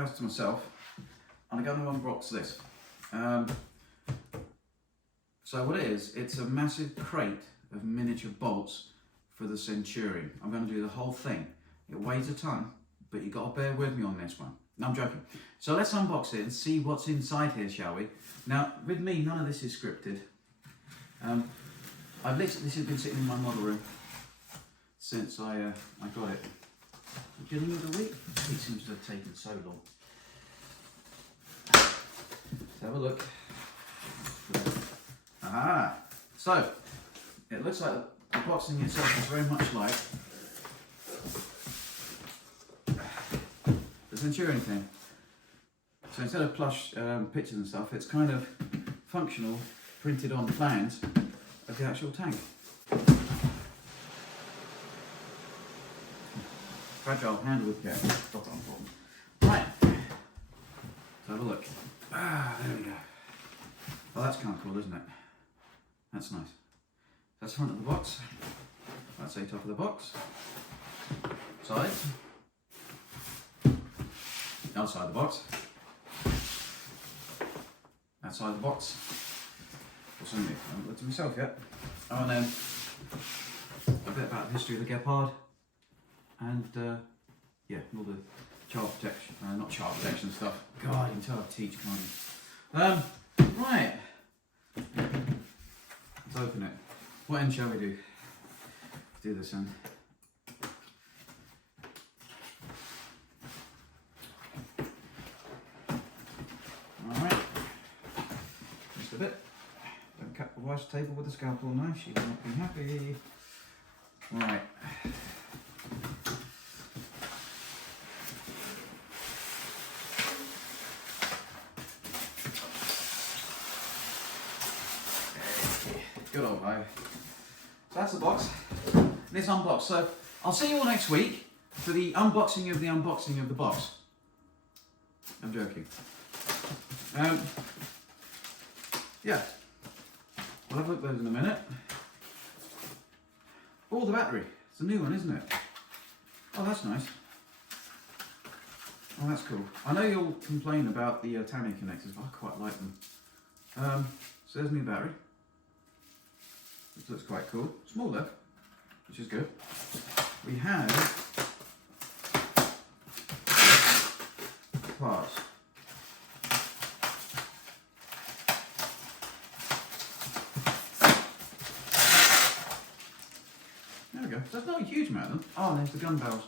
house to myself, and I'm going to unbox this. So what it is, it's a massive crate of miniature bolts for the Centurion. I'm going to do the whole thing. It weighs a ton, but you've got to bear with me on this one. No, I'm joking. So let's unbox it and see what's inside here, shall we? Now, with me, none of this is scripted. This has been sitting in my model room since I got it. Beginning of the week? It seems to have taken so long. Let's have a look. Aha! So, it looks like the boxing itself is very much like the Centurion thing. So instead of plush pictures and stuff, it's kind of functional, printed on plans of the actual tank. Fragile handle with care. Stop on problem. Right. Let's have a look. There we go. Oh, that's kind of cool, isn't it? That's nice. That's the front of the box. That's the top of the box. Sides. Outside the box. Outside the box. What's in it? I haven't looked at myself yet. Oh, and then a bit about the history of the Gepard. And yeah, all the child protection, not child protection stuff. God, you can tell I teach, can't you? Right. Let's open it. What end shall we do? Let's do this end. Alright. Just a bit. Don't cut the wife's table with a scalpel knife, she will not be happy. Right. Good old Haya. So that's the box. This unboxed. So I'll see you all next week for the unboxing of the box. I'm joking. Yeah. We'll have a look at those in a minute. Oh, the battery. It's a new one, isn't it? Oh, that's nice. Oh, that's cool. I know you'll complain about the Tamiya connectors, but I quite like them. So there's my battery. This looks quite cool. Small though, which is good. We have parts. There we go. There's not a huge amount of them. Oh, there's the gun barrels.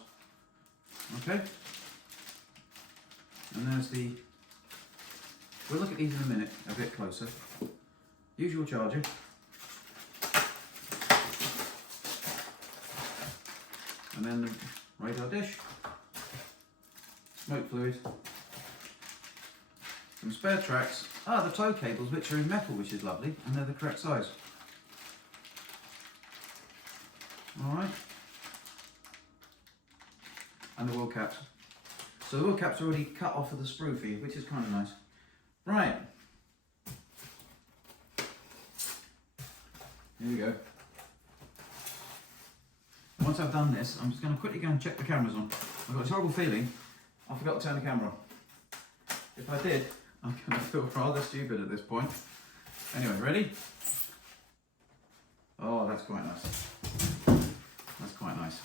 Okay. And there's the... We'll look at these in a minute, a bit closer. Usual charger. And then the radar dish, smoke fluid, some spare tracks, the tow cables which are in metal, which is lovely, and they're the correct size. Alright. And the wheel caps. So the wheel caps are already cut off of the sprue for you, which is kind of nice. Right. Here we go. Once I've done this, I'm just going to quickly go and check the cameras on. I've got a horrible feeling I forgot to turn the camera on. If I did, I'm going to feel rather stupid at this point. Anyway, ready? Oh, that's quite nice. That's quite nice.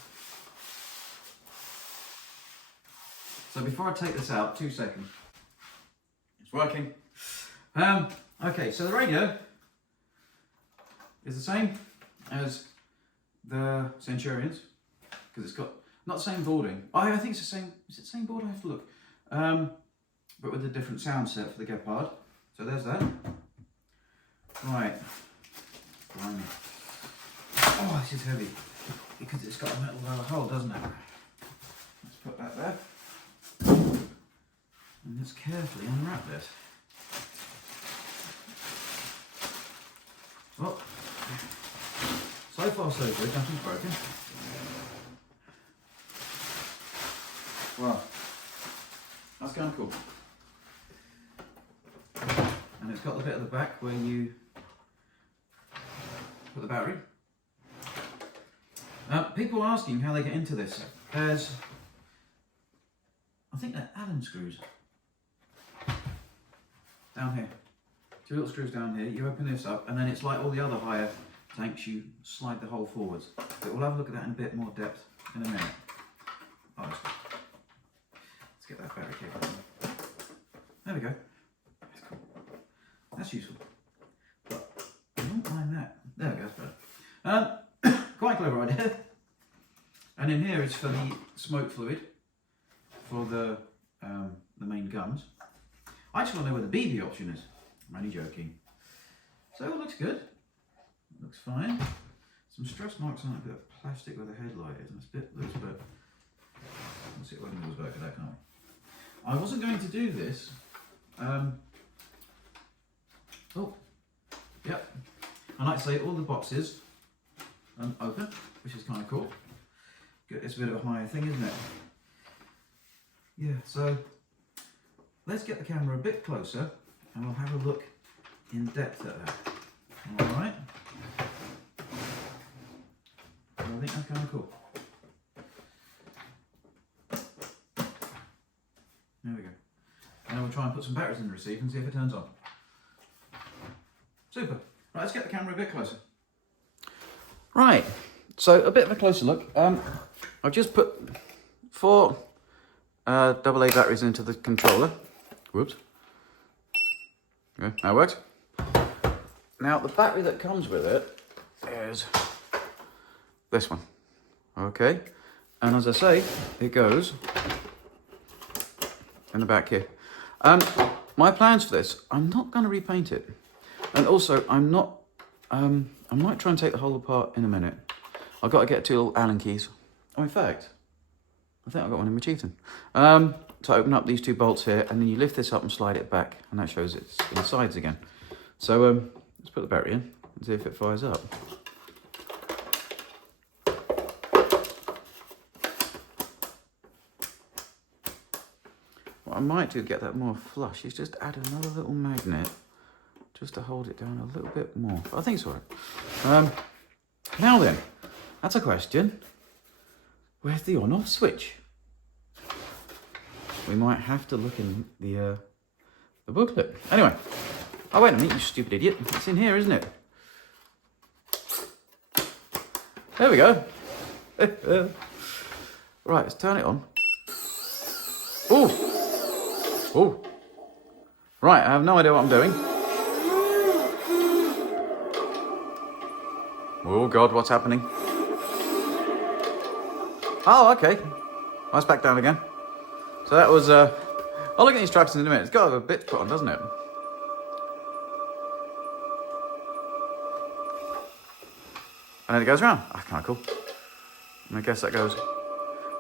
So before I take this out, 2 seconds. It's working. Okay, so the radio is the same as the Centurions, because it's got not the same boarding. I think it's the same. Is it the same board? I have to look. But with a different sound set for the Gepard. So there's that. Right. Blimey. Oh, this is heavy because it's got a metal hole, doesn't it? Let's put that there. And let's carefully unwrap this. Oh. So far so good, nothing's broken. Wow, that's kind of cool. And it's got the bit at the back where you put the battery. People are asking how they get into this. There's, I think they're Allen screws. down here. 2 little screws down here. You open this up, and then it's like all the other Haya tanks. You slide the hole forwards. But we'll have a look at that in a bit more depth in a minute. Oh, let's get that battery cable. There we go. That's cool. That's useful. But I don't mind that. There we go. That's better. Quite clever idea. And in here is for the smoke fluid for the main guns. I just want to know where the BB option is. I'm only joking. So it looks good. It looks fine. Some stress marks on a bit of plastic where the headlight is, and it's a bit loose, but we'll see what we can do about that, can't we? I wasn't going to do this. Oh, yep. I like to say all the boxes open, which is kind of cool. It's a bit of a higher thing, isn't it? Yeah, so let's get the camera a bit closer and we'll have a look in depth at that. Alright. I think that's kind of cool. There we go. And we'll try and put some batteries in the receiver and see if it turns on. Super. Right, let's get the camera a bit closer. Right, so a bit of a closer look. I've just put 4 AA batteries into the controller. Whoops. Okay, that works. Now the battery that comes with it is this one. Okay, and as I say, it goes in the back here. My plans for this, I'm not going to repaint it. And also, I might try and take the whole apart in a minute. I've got to get 2 little Allen keys. Oh, in fact, I think I've got one in my chieftain. To open up these 2 bolts here, and then you lift this up and slide it back, and that shows it's in the sides again. So let's put the battery in and see if it fires up. What I might do to get that more flush is just add another little magnet just to hold it down a little bit more. But I think it's all right. Now then, that's a question. Where's the on-off switch? We might have to look in the booklet. Anyway, oh wait a minute, you stupid idiot. It's in here, isn't it? There we go. Right, let's turn it on. Oh! Oh! Right, I have no idea what I'm doing. Oh God, what's happening? Oh, okay. Let's back down again. So that was, I'll look at the instructions in a minute. It's got a bit to put on, doesn't it? And then it goes around. Ah, kind of cool. And I guess that goes. The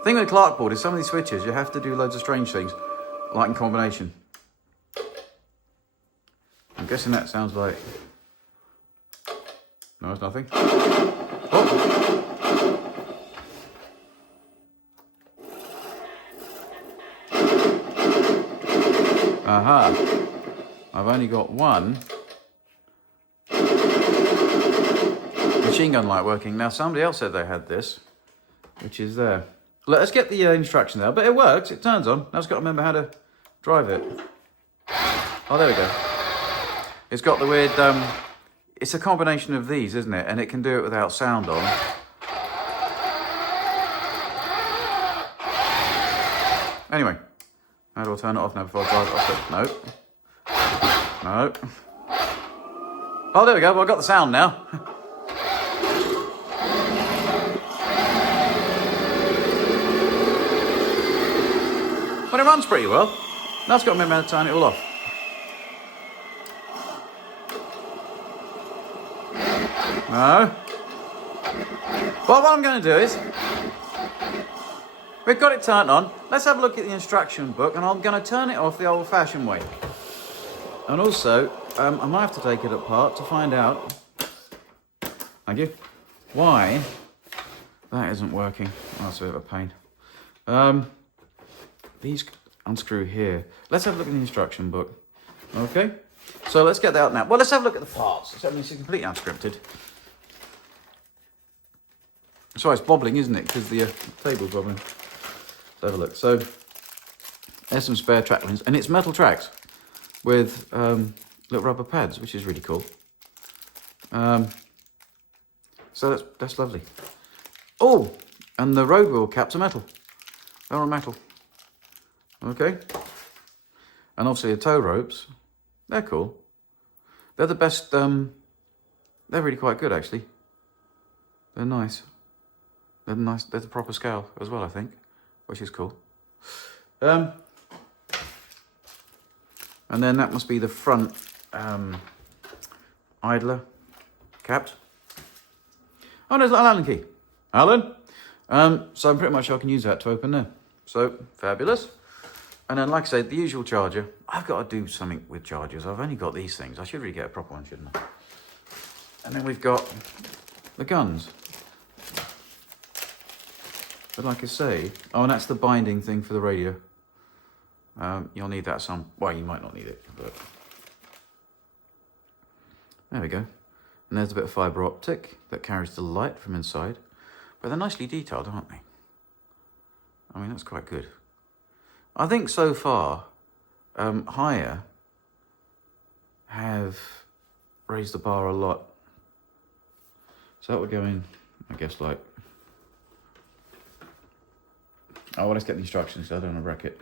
thing with the Clark board is some of these switches, you have to do loads of strange things, like in combination. I'm guessing that sounds like... No, it's nothing. Oh! Aha! I've only got one machine gun light working. Now somebody else said they had this, which is there. Let's get the instruction there, but it works, it turns on. Now I've got to remember how to drive it. Oh, there we go. It's got the weird, it's a combination of these, isn't it? And it can do it without sound on. Anyway, how do I turn it off now before I drive it off? Nope. Nope. Oh, there we go. Well, I've got the sound now. But it runs pretty well. Now I've got to remember how to turn it all off. No. Well, what I'm going to do is, we've got it turned on. Let's have a look at the instruction book, and I'm going to turn it off the old-fashioned way. And also, I might have to take it apart to find out, thank you, why that isn't working. Oh, that's a bit of a pain. These unscrew here. Let's have a look at the instruction book. Okay, so let's get that out now. Well, let's have a look at the parts. I mean, it's completely unscripted. Sorry, it's bobbling, isn't it? Because the table's bobbling. Let's have a look. So, there's some spare track lines, and it's metal tracks, with little rubber pads, which is really cool. So that's lovely. Oh, and the road wheel caps are metal. They're on metal. Okay. And obviously the tow ropes, they're cool. They're the best, they're really quite good actually. They're nice. They're nice, they're the proper scale as well, I think, which is cool. And then that must be the front idler capped. Oh, there's an Allen key. Allen. So pretty much I can use that to open there. So, fabulous. And then, like I said, the usual charger. I've got to do something with chargers. I've only got these things. I should really get a proper one, shouldn't I? And then we've got the guns. But like I say, oh, and that's the binding thing for the radio. You'll need that well, you might not need it, but there we go. And there's a bit of fibre optic that carries the light from inside. But they're nicely detailed, aren't they? I mean, that's quite good. I think so far, Haya have raised the bar a lot. So that would go in, I guess, like... Oh, well, let's get the instructions so I don't want to wreck it.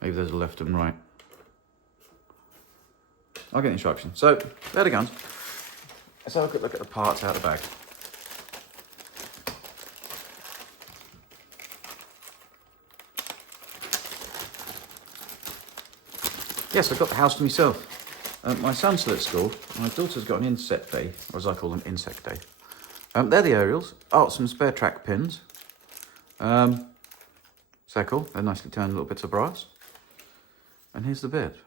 Maybe there's a left and right. I'll get the instructions. So, there the guns. Let's have a quick look at the parts out of the bag. Yes, I've got the house to myself. My son's still at school. My daughter's got an insect day, or as I call them, insect day. They're the aerials. Oh, some spare track pins. So cool. They're nicely turned little bits of brass. And here's the bit.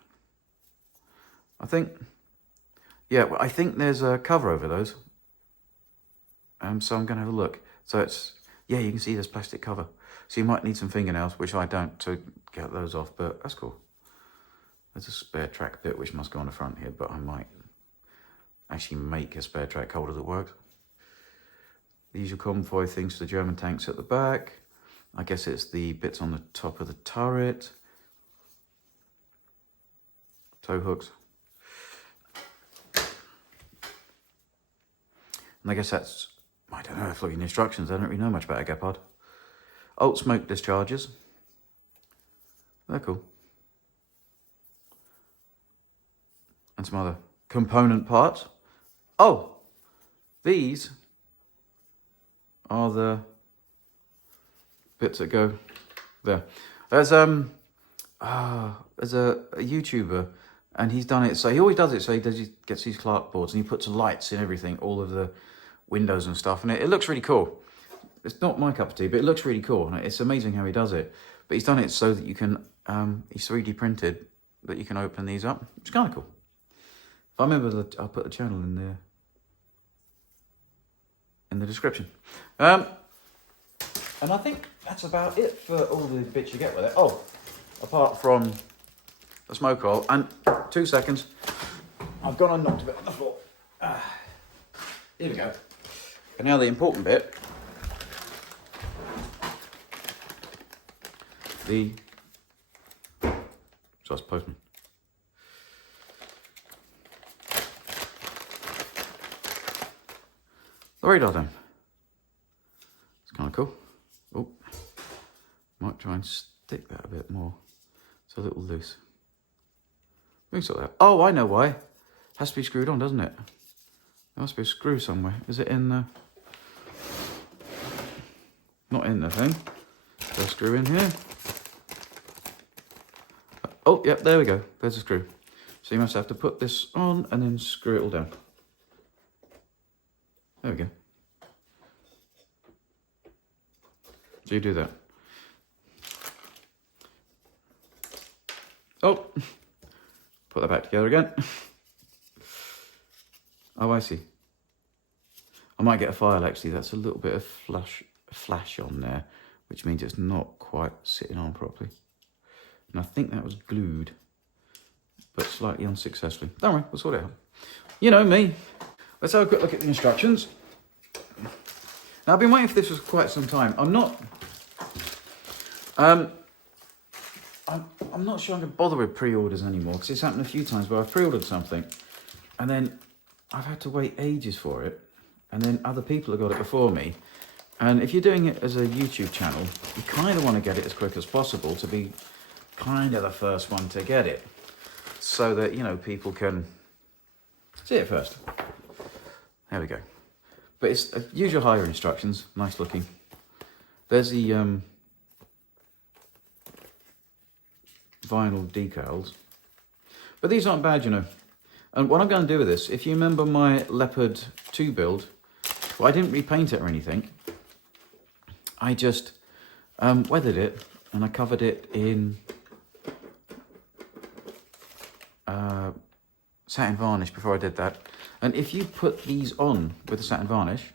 I think there's a cover over those. So I'm going to have a look. So it's, yeah, you can see there's plastic cover. So you might need some fingernails, which I don't, to get those off, but that's cool. There's a spare track bit which must go on the front here, but I might actually make a spare track holder that works. The usual convoy things for the German tanks at the back. I guess it's the bits on the top of the turret. Tow hooks. And I guess that's, I don't know, if looking at the instructions, I don't really know much about a Gepard. Oh, smoke discharges. They're cool. And some other component parts. Oh, these are the bits that go there. There's a YouTuber, and he's done it. So he always does it. So he gets these Clark boards and he puts lights in everything, all of the windows and stuff, and it looks really cool. It's not my cup of tea, but it looks really cool. And it's amazing how he does it. But he's done it so that you can, he's 3D printed that you can open these up. It's kind of cool. If I remember, I'll put the channel in there in the description. And I think that's about it for all the bits you get with it. Oh, apart from the smoke hole. And 2 seconds, I've gone and knocked a bit on the floor. Here we go. And now the important bit. So that's postman. The radar dome. It's kind of cool. Oh, might try and stick that a bit more. It's a little loose. We can sort that. Oh, I know why. It has to be screwed on, doesn't it? There must be a screw somewhere. Is it in the... Not in the thing. There's a screw in here. Oh, yep, there we go. There's a screw. So you must have to put this on and then screw it all down. There we go. So you do that. Oh, put that back together again. Oh, I see. I might get a file actually. That's a little bit of flash on there, which means it's not quite sitting on properly. And I think that was glued, but slightly unsuccessfully. Don't worry, we'll sort it out. You know me. Let's have a quick look at the instructions. Now, I've been waiting for this for quite some time. I'm not... I'm not sure I can bother with pre-orders anymore, because it's happened a few times where I've pre-ordered something and then I've had to wait ages for it, and then other people have got it before me. And if you're doing it as a YouTube channel, you kind of want to get it as quick as possible to be kind of the first one to get it, so that, you know, people can see it first. There we go. But it's usual Haya instructions, nice looking. There's the vinyl decals, but these aren't bad, you know. And what I'm going to do with this, if you remember my Leopard 2 build, well, I didn't repaint it or anything. I just weathered it, and I covered it in satin varnish before I did that. And if you put these on with the satin varnish,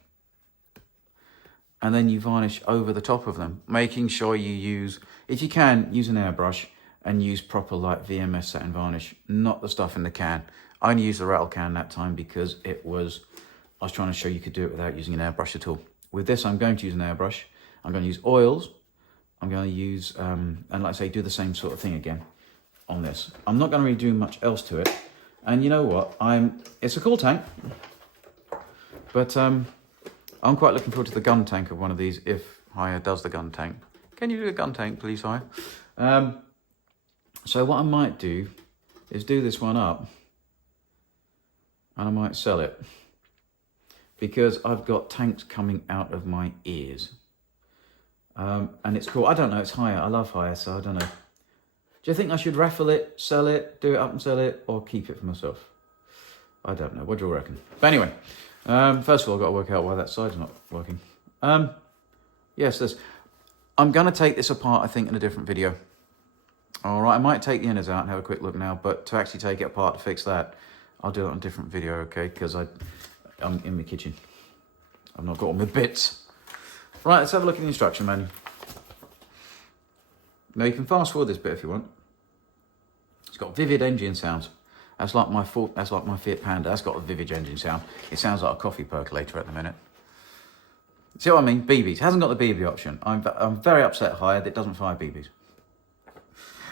and then you varnish over the top of them, making sure you use, if you can, use an airbrush and use proper like VMS satin varnish, not the stuff in the can. I only used the rattle can that time because I was trying to show you could do it without using an airbrush at all. With this, I'm going to use an airbrush. I'm going to use oils. I'm going to use, and like I say, do the same sort of thing again on this. I'm not going to really do much else to it. And you know what? It's a cool tank, but I'm quite looking forward to the gun tank of one of these, if Haya does the gun tank. Can you do a gun tank, please, Haya? So what I might do is do this one up, and I might sell it, because I've got tanks coming out of my ears. And it's cool. I don't know, it's Haya. I love Haya, so I don't know. Do you think I should raffle it, sell it, do it up and sell it, or keep it for myself? I don't know. What do you reckon? But anyway, first of all, I've got to work out why that side's not working. Yes, I'm going to take this apart, I think, in a different video. All right, I might take the inners out and have a quick look now, but to actually take it apart to fix that, I'll do it on a different video, okay? Because I'm in my kitchen. I've not got all my bits. Right, let's have a look at the instruction manual. Now, you can fast forward this bit if you want. It's got vivid engine sounds. That's like my Fiat Panda. That's got a vivid engine sound. It sounds like a coffee percolator at the minute. See what I mean? BBs. It hasn't got the BB option. I'm very upset, Haya, that it doesn't fire BBs.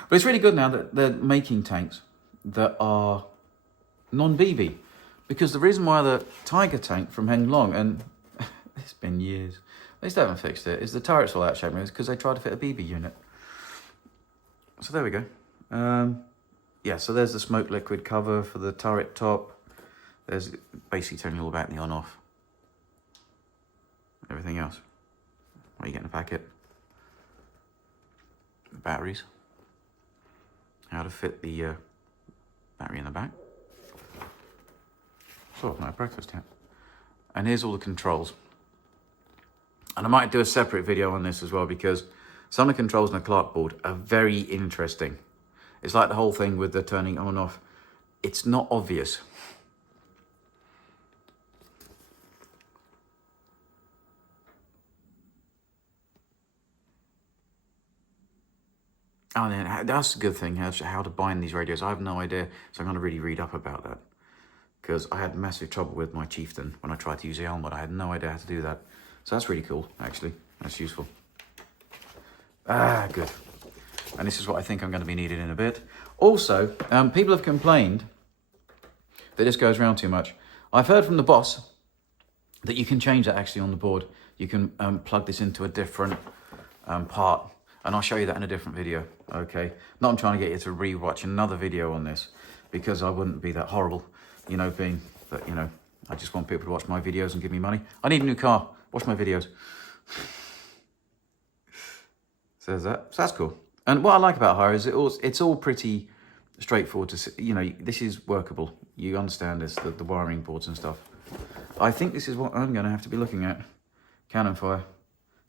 But it's really good now that they're making tanks that are non-BB. Because the reason why the Tiger tank from Heng Long, and it's been years, they still haven't fixed it, is the turret's all out shape because they tried to fit a BB unit. So there we go. Yeah, so there's the smoke liquid cover for the turret top. There's basically telling you all about the on-off. Everything else. What you get in the packet. The batteries. How to fit the battery in the back. Sort of no breakfast yet. And here's all the controls. And I might do a separate video on this as well, because some of the controls on the Clark board are very interesting. It's like the whole thing with the turning on and off. It's not obvious. Oh, and that's a good thing, how to bind these radios. I have no idea, so I'm going to really read up about that. Because I had massive trouble with my Chieftain when I tried to use the helmet. I had no idea how to do that. So that's really cool, actually. That's useful. Good. And this is what I think I'm going to be needed in a bit. Also, people have complained that this goes around too much. I've heard from the boss that you can change that actually on the board. You can plug this into a different part, and I'll show you that in a different video, okay? Not I'm trying to get you to re-watch another video on this, because I wouldn't be that horrible, you know, being that, you know, I just want people to watch my videos and give me money. I need a new car. Watch my videos. So there's that. So that's cool. And what I like about Haya is it's all pretty straightforward to, you know, this is workable. You understand this, the wiring boards and stuff. I think this is what I'm going to have to be looking at. Cannon fire,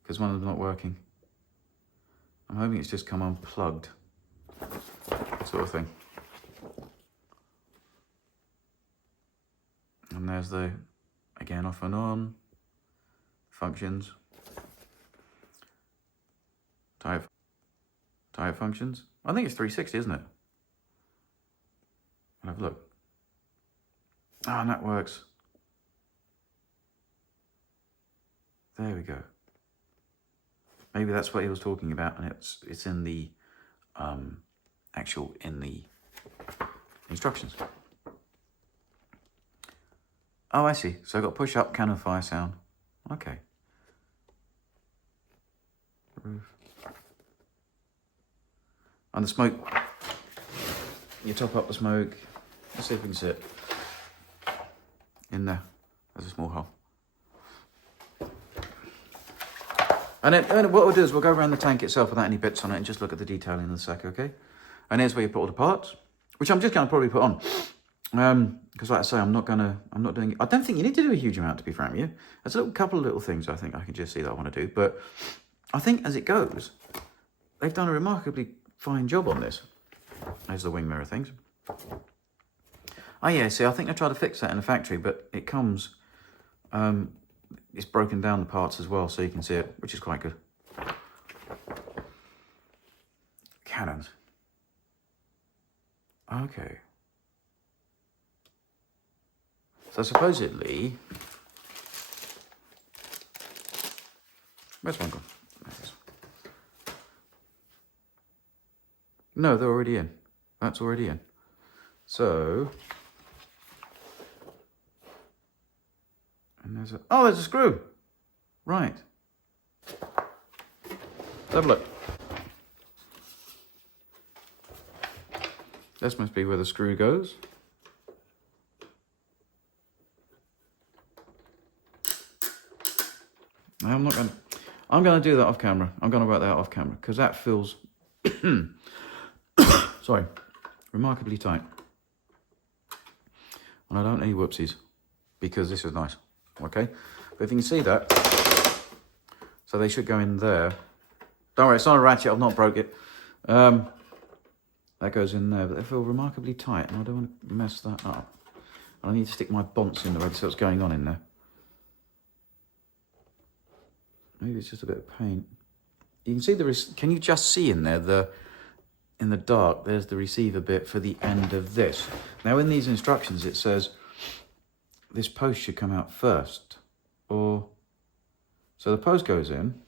because one of them's not working. I'm hoping it's just come unplugged, sort of thing. And there's the, again, off and on, functions. Type functions. I think it's 360, isn't it? I'll have a look. Ah, and that works. There we go. Maybe that's what he was talking about, and it's in the actual in the instructions. Oh, I see. So I've got push up, cannon fire sound. Okay. Roof. And the smoke. You top up the smoke. Let's see if we can see it. In there. There's a small hole. And then what we'll do is we'll go around the tank itself without any bits on it and just look at the detailing in the sec, okay? And here's where you put all the parts, which I'm just going to probably put on. Because like I say, I don't think you need to do a huge amount, to be frank with you. There's a couple of little things I think I can just see that I want to do. But I think as it goes, they've done a remarkably fine job on this. There's the wing mirror things. Oh yeah, see, I think they tried to fix that in the factory, but it comes... it's broken down the parts as well, so you can see it, which is quite good. Cannons. Okay. So supposedly... Where's one gone? There it is. No, they're already in. That's already in. So... And there's a... Oh, there's a screw! Right. Let's have a look. This must be where the screw goes. I'm going to do that off camera. I'm going to work that out off camera because that feels, sorry, remarkably tight. And I don't need whoopsies because this is nice. Okay, but if you can see that, so they should go in there. Don't worry, it's not a ratchet. I've not broke it. That goes in there, but they feel remarkably tight, and I don't want to mess that up. I need to stick my bonds in the way to see what's going on in there. Maybe it's just a bit of paint. You can see can you just see in there in the dark? There's the receiver bit for the end of this. Now in these instructions it says this post should come out first, so the post goes in.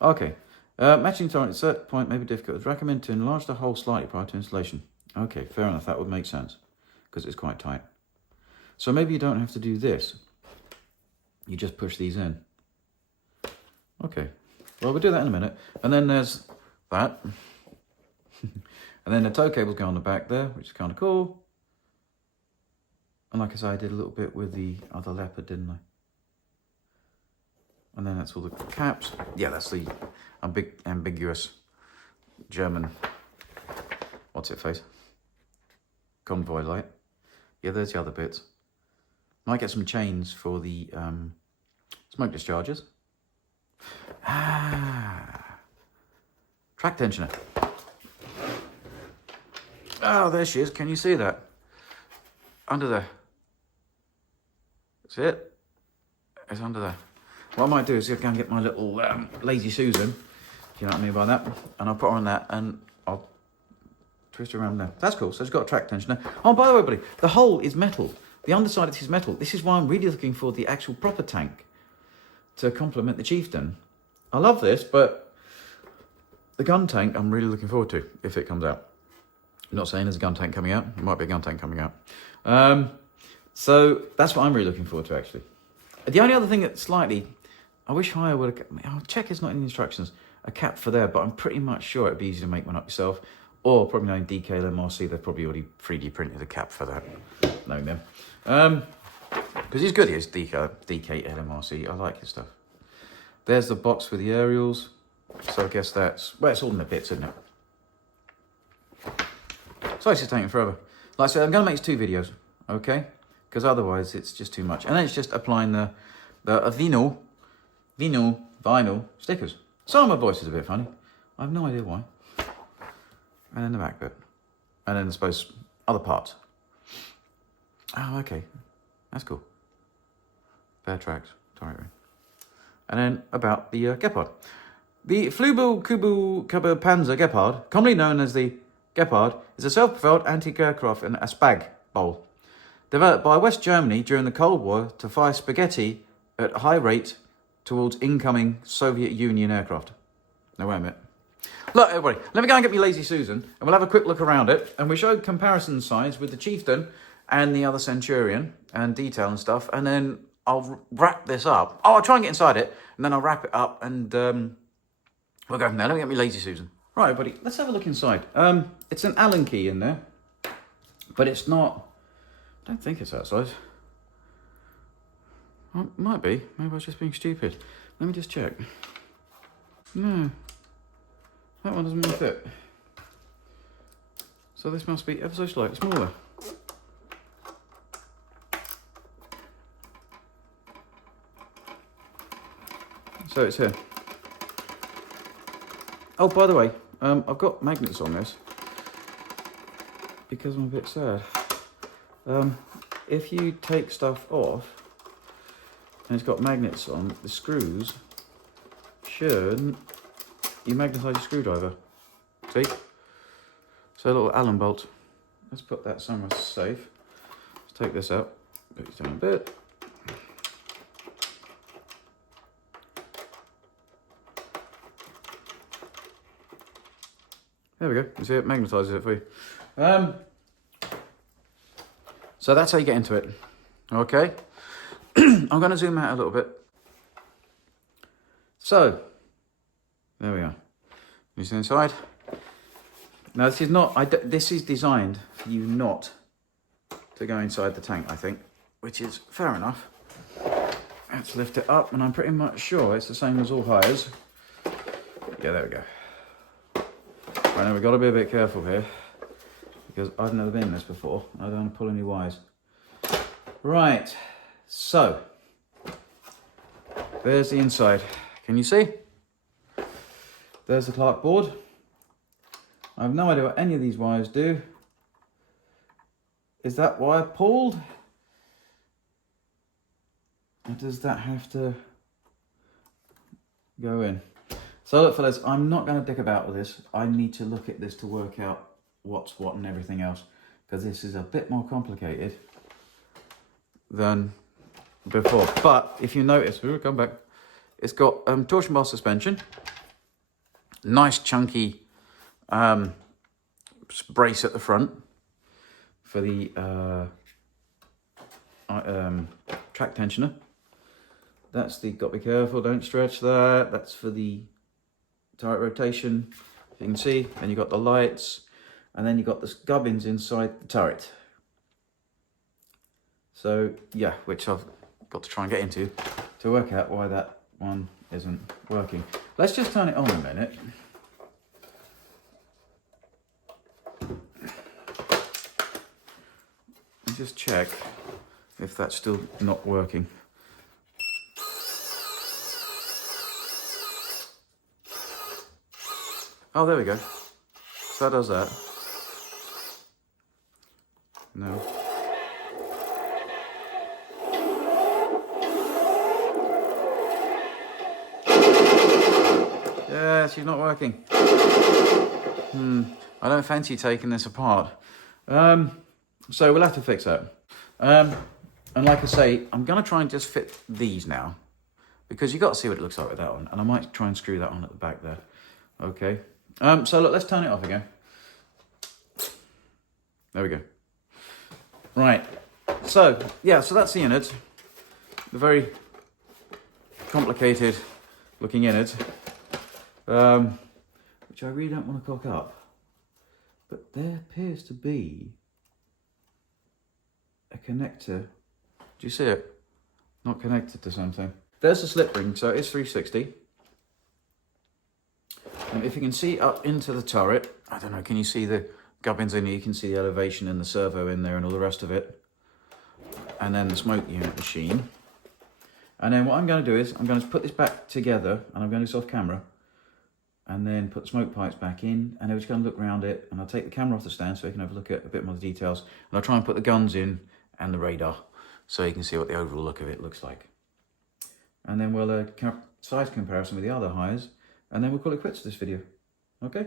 Okay, matching torrent at a certain point may be difficult. It's recommended to enlarge the hole slightly prior to installation. Okay, fair enough, that would make sense because it's quite tight. So maybe you don't have to do this. You just push these in. Okay, well we'll do that in a minute. And then there's that. And then the tow cables go on the back there, which is kind of cool. And like I said, I did a little bit with the other Leopard, didn't I? And then that's all the caps. Yeah, that's the big ambiguous German, what's it face? Convoy light. Yeah, there's the other bits. Might get some chains for the smoke dischargers. Track tensioner. Oh, there she is. Can you see that? Under there. See it? It's under there. What I might do is go and get my little lazy Susan, if you know what I mean by that, and I'll put her on that and I'll twist her around there. That's cool. So it's got a track tensioner. Oh, by the way, buddy, the hull is metal. The underside of this is metal. This is why I'm really looking for the actual proper tank to complement the Chieftain. I love this, but the gun tank I'm really looking forward to if it comes out. I'm not saying there's a gun tank coming out. There might be a gun tank coming out. So that's what I'm really looking forward to, actually. The only other thing that slightly... I wish Haya would have... I'll check it's not in the instructions. A cap for there, but I'm pretty much sure it'd be easy to make one up yourself. Or probably knowing DK LMRC, they've probably already 3D printed a cap for that. Knowing them. Because he's good, he is, DK LMRC. I like his stuff. There's the box for the aerials. So I guess that's... Well, it's all in the bits, isn't it? So it's just taking forever. Like I said, I'm going to make 2 videos, okay? Because otherwise it's just too much. And then it's just applying the vinyl stickers. Some of my voice is a bit funny. I have no idea why. And then the back bit. And then I suppose other parts. Oh, okay. That's cool. Fair tracks. Sorry. And then about the Gepard. The Flügelpanzer Gepard, commonly known as the Gepard, is a self-propelled anti-aircraft and a Spaag bowl. Developed by West Germany during the Cold War to fire spaghetti at high rate towards incoming Soviet Union aircraft. Now wait a minute. look, everybody, let me go and get me Lazy Susan, and we'll have a quick look around it, and we show comparison sides with the Chieftain and the other Centurion, and detail and stuff, and then I'll wrap this up. Oh, I'll try and get inside it, and then I'll wrap it up, and we'll go from there. Let me get me Lazy Susan. Right, everybody, let's have a look inside. It's an Allen key in there, but it's not, I don't think it's that size. Oh, it might be. Maybe I was just being stupid. Let me just check. No. That one doesn't really fit. So this must be ever so slightly smaller. So it's here. Oh, by the way, I've got magnets on this because I'm a bit sad. If you take stuff off and it's got magnets on, the screws should, you magnetise your screwdriver. See? So a little Allen bolt. Let's put that somewhere safe. Let's take this out, put it down a bit. There we go. You see it magnetises it for you. So that's how you get into it. Okay. I'm going to zoom out a little bit. So there we are. You see inside. Now this is not. This is designed for you not to go inside the tank, I think, which is fair enough. Let's lift it up, and I'm pretty much sure it's the same as all Hayas. Yeah, there we go. Right, now we've got to be a bit careful here because I've never been in this before. I don't want to pull any wires. Right, so there's the inside. Can you see? There's the Clark board. I have no idea what any of these wires do. Is that wire pulled? Or does that have to go in? So look, fellas, I'm not going to dick about with this. I need to look at this to work out what's what and everything else, because this is a bit more complicated than before. But if you notice, we'll come back. It's got torsion bar suspension, nice chunky brace at the front for the track tensioner. That's the, got to be careful, don't stretch that. That's for the turret rotation, if you can see. Then you've got the lights, and then you've got the gubbins inside the turret. So yeah, which I've got to try and get into to work out why that one isn't working. Let's just turn it on a minute. And just check if that's still not working. Oh, there we go. So that does that. No. Yeah, she's not working. I don't fancy taking this apart. So we'll have to fix that. And like I say, I'm going to try and just fit these now, because you've got to see what it looks like with that one. And I might try and screw that on at the back there. Okay. So look, let's turn it off again. There we go. Right. So, yeah, so that's the innards. The very complicated looking innards. Which I really don't want to cock up. But there appears to be a connector. Do you see it? Not connected to something. There's the slip ring, so it's 360. And if you can see up into the turret, I don't know, can you see the gubbins in here? You can see the elevation and the servo in there and all the rest of it. And then the smoke unit machine. And then what I'm going to do is, I'm going to put this back together, and I'm going to do this off camera. And then put the smoke pipes back in, and I'm just going to look around it, and I'll take the camera off the stand so you can have a look at a bit more of the details. And I'll try and put the guns in and the radar so you can see what the overall look of it looks like. And then we'll size comparison with the other Hayas, and then we'll call it quits this video. Okay?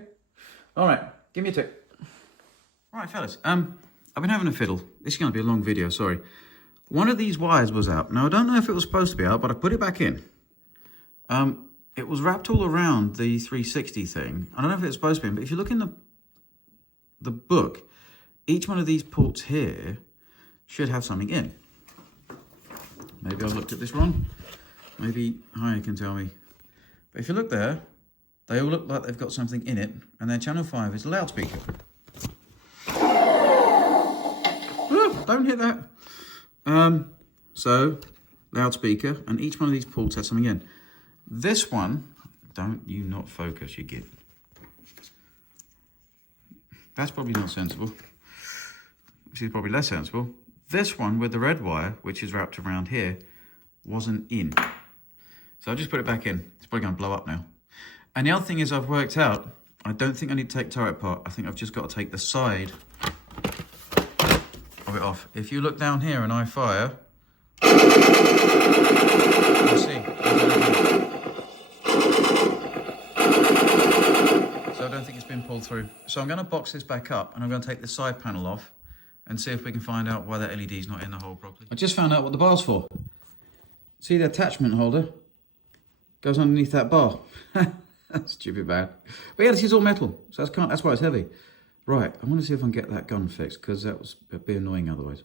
All right, give me a tick. All right, fellas, I've been having a fiddle. This is going to be a long video, sorry. One of these wires was out. Now, I don't know if it was supposed to be out, but I put it back in. it was wrapped all around the 360 thing. I don't know if it's supposed to be, but if you look in the book, each one of these ports here should have something in. Maybe I've looked at this wrong. Maybe Haya can tell me. But if you look there, they all look like they've got something in it, and then channel 5 is a loudspeaker. Oh, don't hit that. So, loudspeaker, and each one of these ports has something in. This one, don't you not focus, you git. That's probably not sensible. Which is probably less sensible. This one with the red wire, which is wrapped around here, wasn't in. So I'll just put it back in. It's probably going to blow up now. And the other thing is I've worked out, I don't think I need to take turret apart. I think I've just got to take the side of it off. If you look down here and I fire, you'll see. So I don't think it's been pulled through. So I'm going to box this back up and I'm going to take the side panel off and see if we can find out why that LED's not in the hole properly. I just found out what the bar's for. See the attachment holder? Goes underneath that bar. That's stupid bad. But yeah, this is all metal, so that's why it's heavy. Right, I want to see if I can get that gun fixed, because that was a bit annoying otherwise.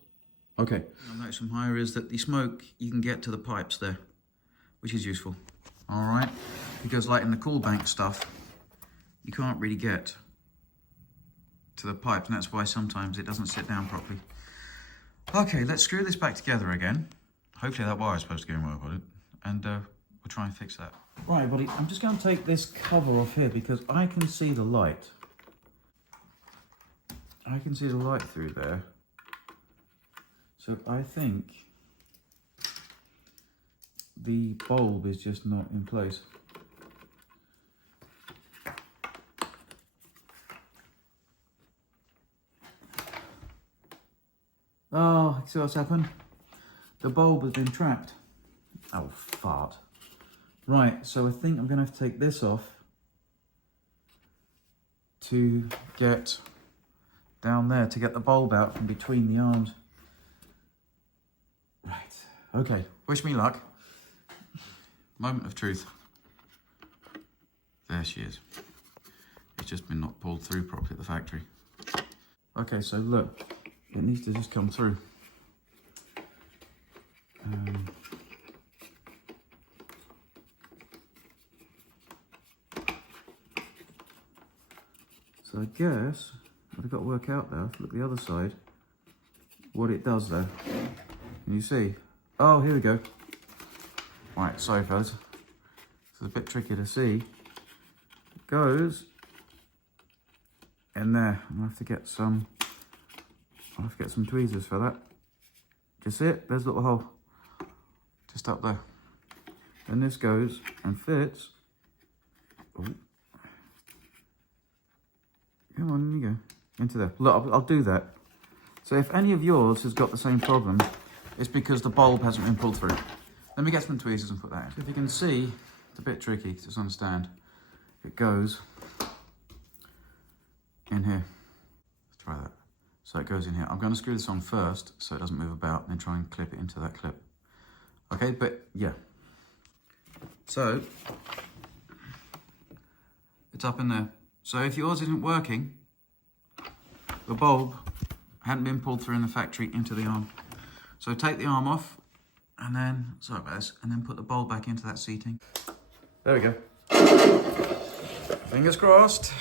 Okay. I've noticed from Haya is that the smoke, you can get to the pipes there, which is useful. All right, because like in the cool bank stuff, you can't really get to the pipes, and that's why sometimes it doesn't sit down properly. Okay, let's screw this back together again. Hopefully that wire is supposed to go in where I put it, and we'll try and fix that. Right, buddy, I'm just going to take this cover off here because I can see the light. I can see the light through there. So I think the bulb is just not in place. Oh, see what's happened? The bulb has been trapped. Oh, fart. Right, so I think I'm going to have to take this off to get down there, to get the bulb out from between the arms. Right, okay, wish me luck. Moment of truth. There she is. It's just been not pulled through properly at the factory. Okay, so look, it needs to just come through. So I guess what I've got to work out there, if you look at the other side, what it does there. Can you see? Oh, here we go. Right, sorry fellas. This is a bit tricky to see. It goes in there. I'm gonna have to get some. I'll have to get some tweezers for that. Do you see it? There's a little hole. Just up there. Then this goes and fits. Oh. Come on, in you go. Into there. Look, I'll do that. So if any of yours has got the same problem, it's because the bulb hasn't been pulled through. Let me get some tweezers and put that in. So if you can see, it's a bit tricky to understand. It goes in here. Let's try that. So it goes in here. I'm going to screw this on first so it doesn't move about, and then try and clip it into that clip. Okay, but yeah. So it's up in there. So if yours isn't working, the bulb hadn't been pulled through in the factory into the arm. So take the arm off, and then, sorry about this, and then put the bulb back into that seating. There we go. Fingers crossed.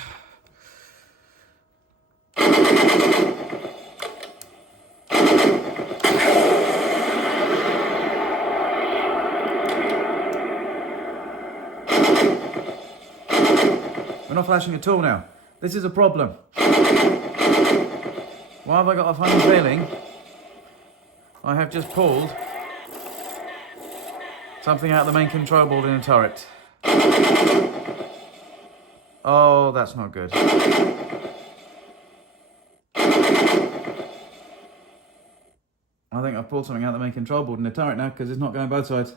We're not flashing at all now. This is a problem. Why have I got a funny feeling? I have just pulled something out of the main control board in the turret. Oh, that's not good. I think I've pulled something out of the main control board in the turret now because it's not going both sides.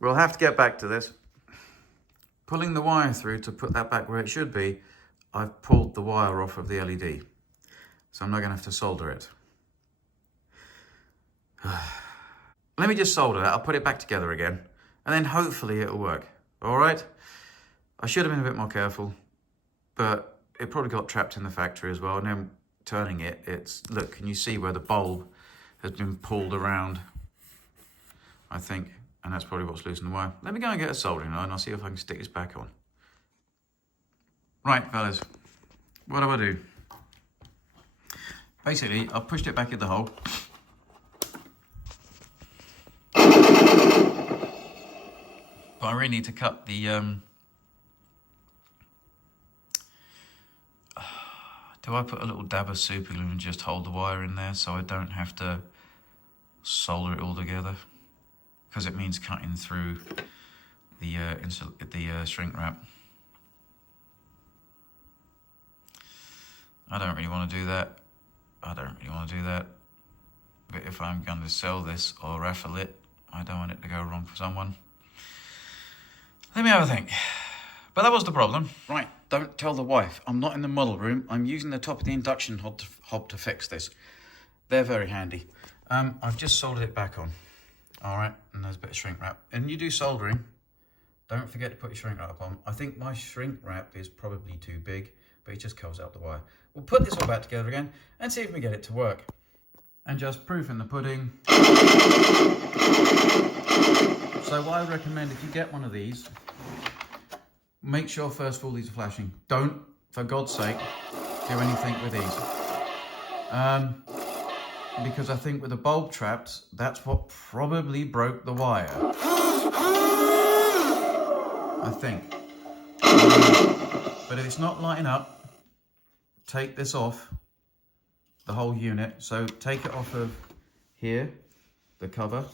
We'll have to get back to this. Pulling the wire through to put that back where it should be, I've pulled the wire off of the LED. So I'm not going to have to solder it. let me just solder that. I'll put it back together again, and then hopefully it'll work. All right? I should have been a bit more careful, but it probably got trapped in the factory as well. And then turning it, look, can you see where the bulb has been pulled around, I think, and that's probably what's loosened the wire. Let me go and get a soldering iron, and I'll see if I can stick this back on. Right, fellas, what do I do? Basically, I've pushed it back in the hole. But I really need to cut the, do I put a little dab of super glue and just hold the wire in there so I don't have to solder it all together? Because it means cutting through the shrink wrap. I don't really want to do that. But if I'm going to sell this or raffle it, I don't want it to go wrong for someone. Let me have a think. But that was the problem. Right, don't tell the wife. I'm not in the model room. I'm using the top of the induction hob to fix this. They're very handy. I've just soldered it back on. All right, and there's a bit of shrink wrap. And you do soldering, don't forget to put your shrink wrap on. I think my shrink wrap is probably too big, but it just covers up the wire. We'll put this all back together again and see if we get it to work. And just proof in the pudding. So what I recommend, if you get one of these, make sure first of all these are flashing. Don't, for God's sake, do anything with these. Because I think with the bulb traps, that's what probably broke the wire. I think. But if it's not lighting up, take this off, the whole unit. So take it off of here, the cover.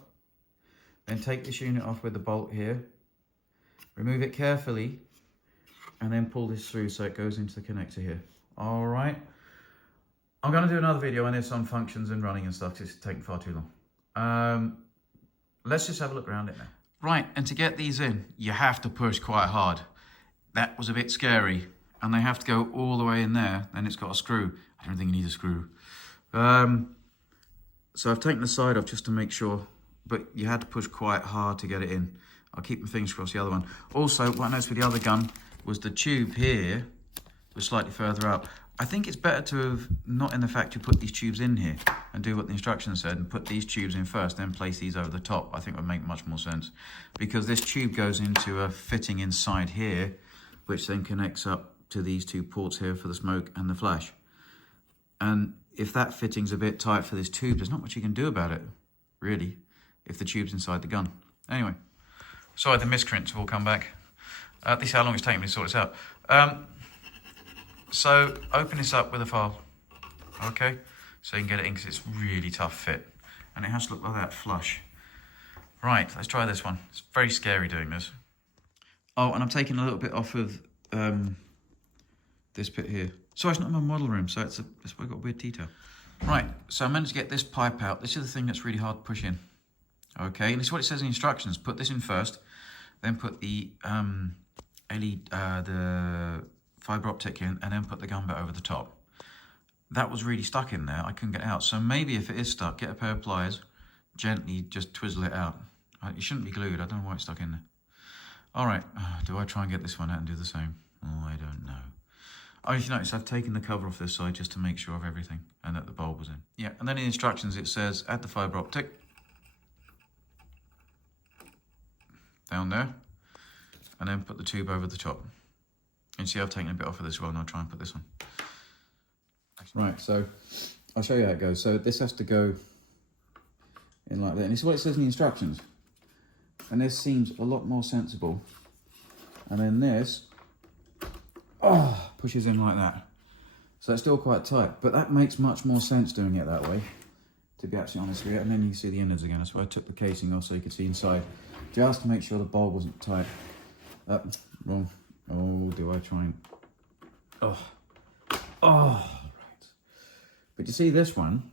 Then take this unit off with the bolt here. Remove it carefully, and then pull this through so it goes into the connector here. All right. I'm going to do another video on this on functions and running and stuff because it's taking far too long. Let's just have a look around it now. Right, and to get these in, you have to push quite hard. That was a bit scary, and they have to go all the way in there. Then it's got a screw. I don't think you need a screw. So I've taken the side off just to make sure, but you had to push quite hard to get it in. I'll keep my fingers crossed the other one. Also, what I noticed with the other gun was the tube here was slightly further out. I think it's better to have, not in the factory, put these tubes in here and do what the instructions said and put these tubes in first, then place these over the top. I think would make much more sense because this tube goes into a fitting inside here, which then connects up to these two ports here for the smoke and the flash. And if that fitting's a bit tight for this tube, there's not much you can do about it, really, if the tube's inside the gun. Anyway, sorry, the miscreants will come back. This is how long it's taken me to sort this out. So open this up with a file, okay? So you can get it in because it's really tough fit. And it has to look like that, flush. Right, let's try this one. It's very scary doing this. Oh, and I'm taking a little bit off of this bit here. Sorry, it's not in my model room, so that's why I've got weird detail. Right, so I managed to get this pipe out. This is the thing that's really hard to push in. Okay, and this is what it says in the instructions. Put this in first, then put the the fibre optic in, and then put the gun bit over the top. That was really stuck in there. I couldn't get it out. So maybe if it is stuck, get a pair of pliers, gently just twizzle it out. It shouldn't be glued. I don't know why it's stuck in there. All right, do I try and get this one out and do the same? Oh, I don't know. Oh, if you notice, I've taken the cover off this side just to make sure of everything and that the bulb was in. Yeah, and then in the instructions it says add the fibre optic. Down there. And then put the tube over the top. And see, I've taken a bit off of this as well, and I'll try and put this on. Right, so I'll show you how it goes. So this has to go in like that. And it's what it says in the instructions. And this seems a lot more sensible. And then this pushes in like that. So it's still quite tight, but that makes much more sense doing it that way, to be absolutely honest with you. And then you see the innards again. That's why I took the casing off so you could see inside, just to make sure the bulb wasn't tight. Wrong. Oh, do I try and... Oh, right. But you see this one,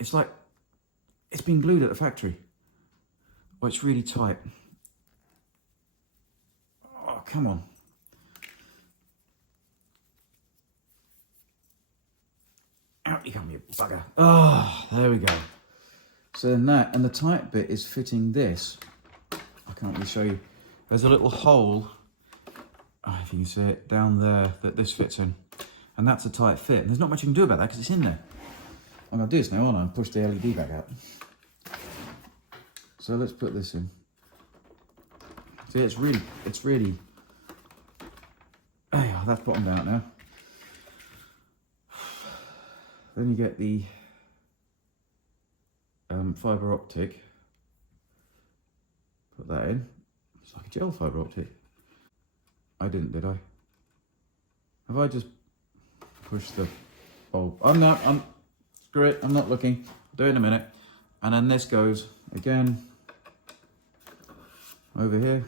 it's like, it's been glued at the factory. Oh, it's really tight. Oh, come on. Out you come, you bugger. Oh, there we go. So then that, and the tight bit is fitting this. I can't really show you. There's a little hole, if you can see it, down there that this fits in. And that's a tight fit. And there's not much you can do about that because it's in there. I'm going to do this now, aren't I? And push the LED back out. So let's put this in. See, it's really, oh, that's bottomed out now. Then you get the fibre optic. Put that in. It's like a gel fibre optic. I didn't, did I? Have I just pushed the bulb? Screw it, I'm not looking. I'll do it in a minute. And then this goes again over here.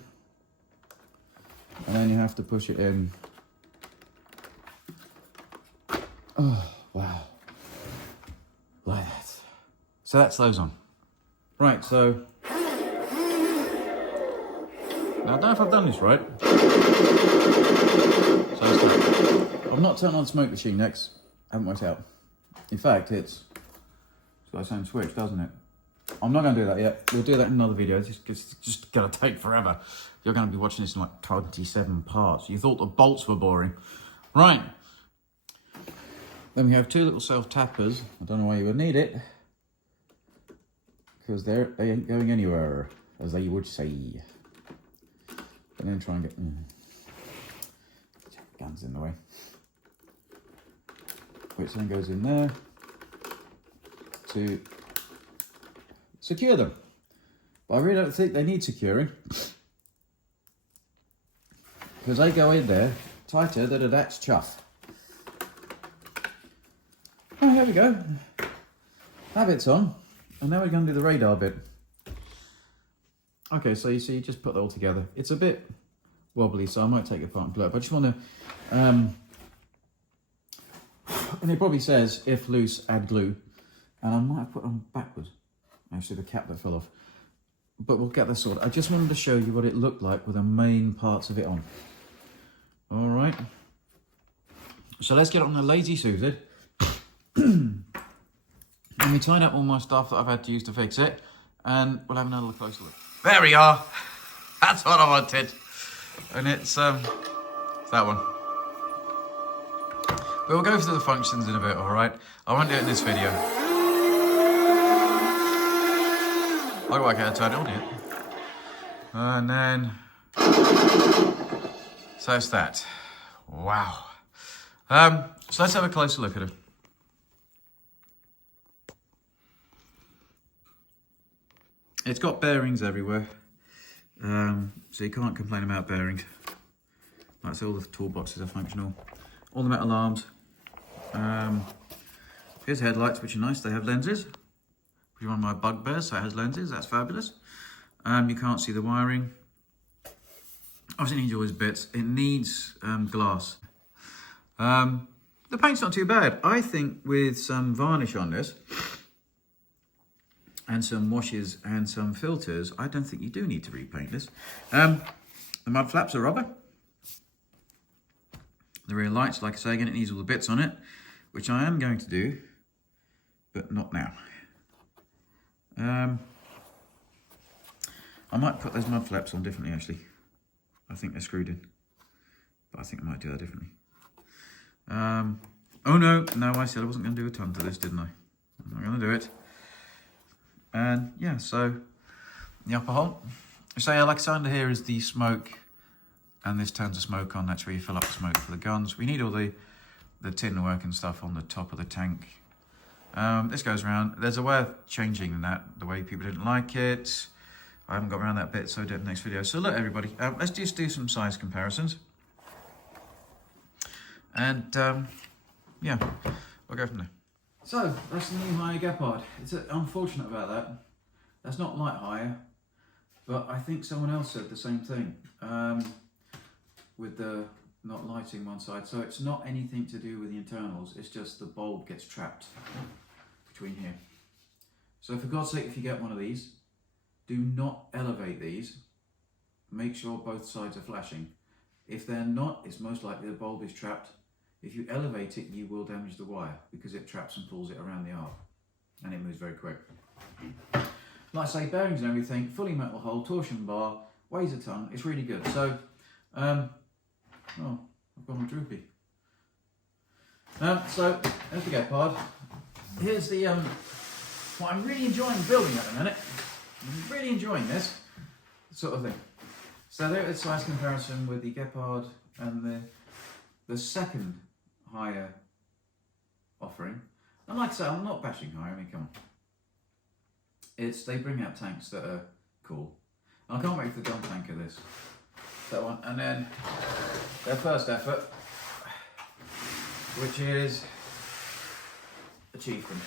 And then you have to push it in. Oh, wow. Like that. So that's those on. Right, so. Now, I don't know if I've done this right. So I've not turned on the smoke machine next. I haven't worked out. In fact, it's got the same switch, doesn't it? I'm not going to do that yet. We'll do that in another video. It's just going to take forever. You're going to be watching this in like 27 parts. You thought the bolts were boring. Right. Then we have two little self-tappers. I don't know why you would need it. Because they ain't going anywhere, as they would say. And then try and get guns in the way. Which then goes in there to secure them. But I really don't think they need securing. Because they go in there tighter than a that's chuff. Oh, here we go. That bit's on. And now we're going to do the radar bit. Okay, so you see, you just put that all together. It's a bit wobbly, so I might take it apart and glue it. But I just want to, and it probably says, if loose, add glue. And I might have put on backwards. Actually, the cap that fell off. But we'll get this sorted. I just wanted to show you what it looked like with the main parts of it on. All right. So let's get on the Lazy Susan. And we tied up all my stuff that I've had to use to fix it. And we'll have another closer look. There we are. That's what I wanted. And it's that one. But we'll go through the functions in a bit, all right? I won't do it in this video. I'll work out how to turn it on yet. And then, so it's that. Wow. So let's have a closer look at it. It's got bearings everywhere, so you can't complain about bearings. Like, so all the toolboxes are functional. All the metal arms. Here's headlights, which are nice. They have lenses, which is one of my bugbears, so it has lenses. That's fabulous. You can't see the wiring. Obviously, it needs all these bits. It needs glass. The paint's not too bad. I think with some varnish on this, and some washes and some filters, I don't think you do need to repaint this. The mud flaps are rubber. The rear lights, like I say again, it needs all the bits on it, which I am going to do, but not now. I might put those mud flaps on differently, actually. I think they're screwed in, but I think I might do that differently. Oh no, I said I wasn't going to do a ton to this, didn't I? I'm not going to do it. And yeah, so the upper hole. So yeah, like I said, under here is the smoke, and this turns the smoke on. That's where you fill up the smoke for the guns. We need all the tin work and stuff on the top of the tank. This goes around. There's a way of changing that, the way people didn't like it. I haven't got around that bit, so I'll do it in the next video. So look, everybody, let's just do some size comparisons. And yeah, we'll go from there. So, that's the new Haya Gepard. It's unfortunate about that. That's not like Haya, but I think someone else said the same thing with the not lighting one side. So it's not anything to do with the internals, it's just the bulb gets trapped between here. So for God's sake, if you get one of these, do not elevate these. Make sure both sides are flashing. If they're not, it's most likely the bulb is trapped. If you elevate it, you will damage the wire because it traps and pulls it around the arc, and it moves very quick. like I say, bearings and everything, fully metal hull, torsion bar, weighs a ton. It's really good. So, oh, I've gone all droopy. So there's the Gepard. Here's the what I'm really enjoying building at the minute. I'm really enjoying this sort of thing. So there is size comparison with the Gepard and the second Haya offering. And like I say, I'm not bashing Haya. I mean, come on. They bring out tanks that are cool. And I can't wait for the dump tank of this. That one, and then their first effort, which is a chieftain.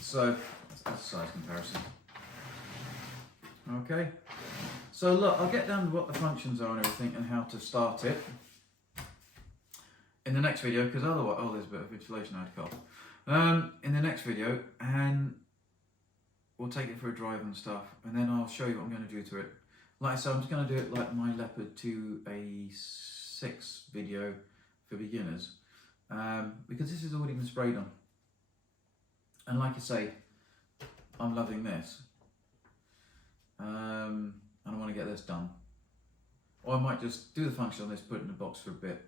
So that's a size comparison. Okay. So look, I'll get down to what the functions are and everything and how to start it in the next video, because otherwise, oh, there's a bit of insulation I had to cut off. In the next video, and we'll take it for a drive and stuff, and then I'll show you what I'm going to do to it. Like I said, I'm just going to do it like my Leopard 2A6 video for beginners, because this has already been sprayed on. And like I say, I'm loving this. And I want to get this done. Or I might just do the function on this, put it in a box for a bit.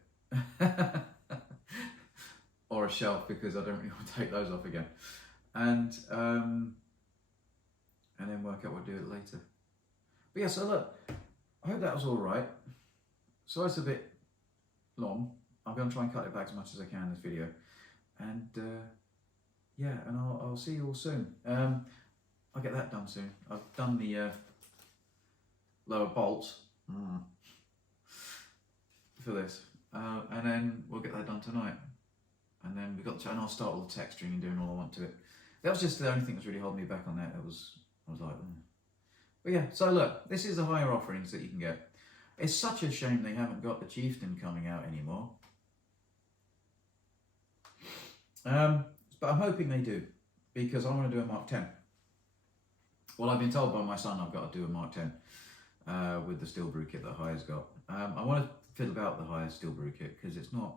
Or a shelf, because I don't really want to take those off again. And then work out what to do it later. But yeah, so look, I hope that was all right. So it's a bit long. I'm going to try and cut it back as much as I can in this video. And yeah, and I'll see you all soon. I'll get that done soon. I've done the lower bolts for this. And then we'll get that done tonight. And then and I'll start all the texturing and doing all I want to it. That was just the only thing that's really holding me back on that. I was like, But yeah, so look, this is the higher offerings that you can get. It's such a shame they haven't got the Chieftain coming out anymore. But I'm hoping they do, because I want to do a Mark 10. Well, I've been told by my son I've got to do a Mark 10 with the steel brew kit that Haya's got. I want to fiddle about the Haya steel brew kit, because it's not,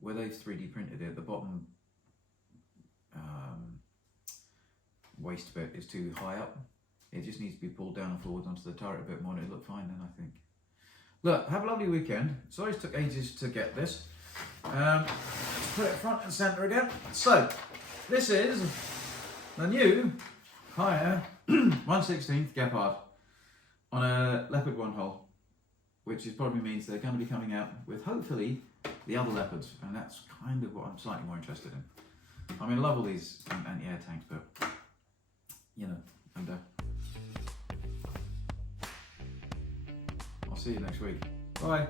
where they've 3D printed it, the bottom waist bit is too high up. It just needs to be pulled down and forwards onto the turret a bit more, and it'll look fine then, I think. Look, have a lovely weekend. Sorry it took ages to get this. Let's put it front and centre again. So, this is the new Haya 1/16 Gepard on a Leopard 1 hull, which probably means they're going to be coming out with, hopefully, the other Leopards, and that's kind of what I'm slightly more interested in. I mean, I love all these anti-air tanks, but, you know, and I'll see you next week. Bye.